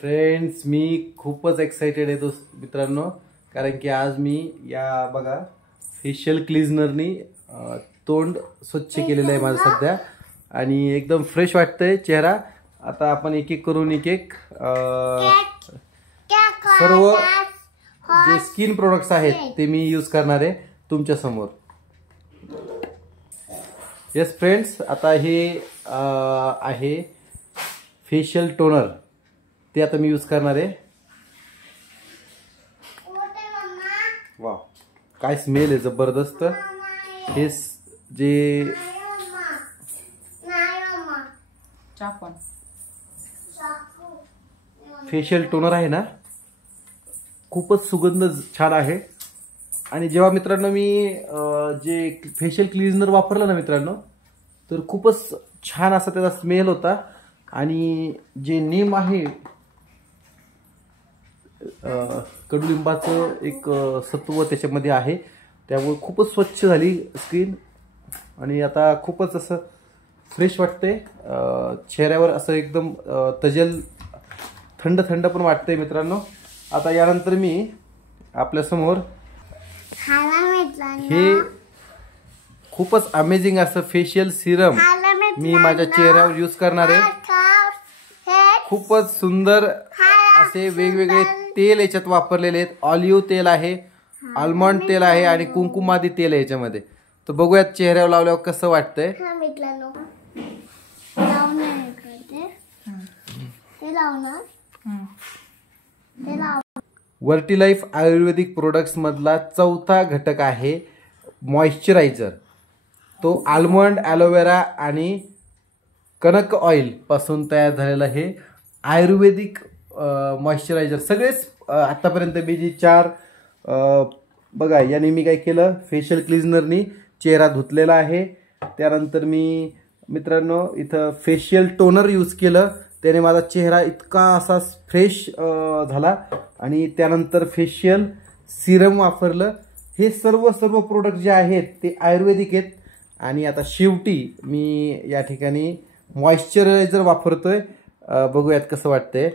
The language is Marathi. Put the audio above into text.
फ्रेंड्स, मी खूपच एक्साइटेड आहे मित्रांनो, कारण की आज मी या बघा फेशियल क्लीनरनी तोंड स्वच्छ केलेलं आहे माझं सध्या आणि एकदम फ्रेश वाटतंय चेहरा. आता आपण एक एक करून एक सर्व जे स्किन प्रोडक्ट्स आहेत ते मी यूज करणार आहे तुमच्या समोर. येस फ्रेंड्स, आता हे आहे फेशियल टोनर, ते आता मी यूज करणार आहे. वाव, काय स्मेल आहे जबरदस्त. हे जे फेशियल टोनर आहे ना, खूपच सुगंध छान आहे. आणि जेव्हा मित्रांनो मी जे फेशियल क्लीनर वापरलं ना मित्रांनो, तर खूपच छान असा त्याचा स्मेल होता. आणि जे नीम आहे, कडुलिंबाचं एक सत्व त्याच्यामध्ये आहे, त्यामुळे खूपच स्वच्छ झाली स्किन आणि आता खूपच असं फ्रेश वाटते चेहऱ्यावर, असं एकदम तजेल थंड थंड पण वाटतंय मित्रांनो. आता यानंतर मी आपल्यासमोर हे खूपच अमेझिंग असं फेशियल सिरम मी माझ्या चेहऱ्यावर यूज करणार आहे. खूपच सुंदर असे वेगवेगळे तेल याच्यात वापरलेले आहेत. ऑलिव्ह तेल आहे, आल्मंड तेल आहे आणि कुंकुमादी तेल आहे याच्यामध्ये. तर बघूयात चेहऱ्यावर लावल्यावर कसं वाटतंय. वर्टीलाईफ आयुर्वेदिक प्रोडक्ट्स मधला चौथा घटक आहे मॉइश्चरायझर. तो आल्मंड, ॲलोवेरा आणि कनक ऑइल पासून तयार झालेलं हे आयुर्वेदिक मॉइश्चरायझर. सगळेच आतापर्यंत मी जी चार बघा, याने मी काय केलं, फेशियल क्लीनरनी चेहरा धुतलेला आहे. त्यानंतर मी मित्रांनो इथं फेशियल टोनर यूज केलं, त्याने माझा चेहरा इतका असा फ्रेश झाला. आणि त्यानंतर फेशियल सिरम वापरलं. हे सर्व प्रोडक्ट जे आहेत ते आयुर्वेदिक आहेत. आणि आता शेवटी मी या ठिकाणी मॉइश्चरायझर वापरतोय. बघूयात कसं वाटतंय.